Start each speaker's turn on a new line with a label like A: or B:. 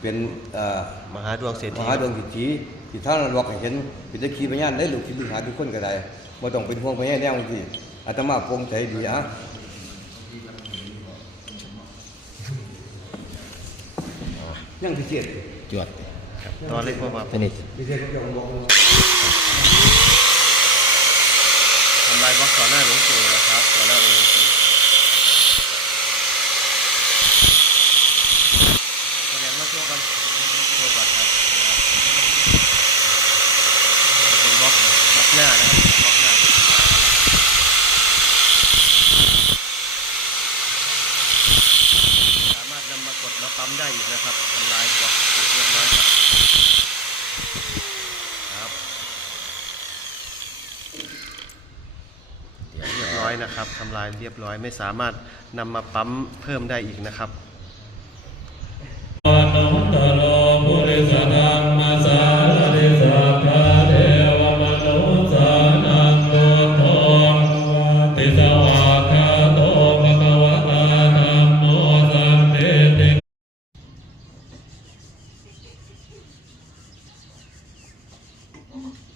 A: เป็นเอ่อ
B: มหาดวงเศรษ
A: ม
B: ฐี
A: หาดวงสิทธิที่ท่านบอกให้เห็นเป็นตะคีพยานได้ลูกศิษย์ลูกหาทุกคนก็ได้บ่ต้องเป็นห่วงพยานแนวที่อาตมาโปร่งใจดีอะยังพิเศษ
C: จวด
B: ครับตอนเล็กว่าว่า
C: สนิท
A: พิเศษที่องค์บอก
B: ทำลายบล็อกต่อหน้าหลวงปู่นะครับต่อหน้าหลวงปู่แสดงว่าช่วงกันช่วงก่อนครับเป็นบล็อกบล็อก หน้านะครับบล็อกหน้าสามารถนำมากดมาปั๊มได้อีกนะครับทำลายกว่าถูกเรียบร้อยครับครับเรียบร้อยนะครับทำลายเรียบร้อยไม่สามารถนำมาปั๊มเพิ่มได้อีกนะครับ
A: อ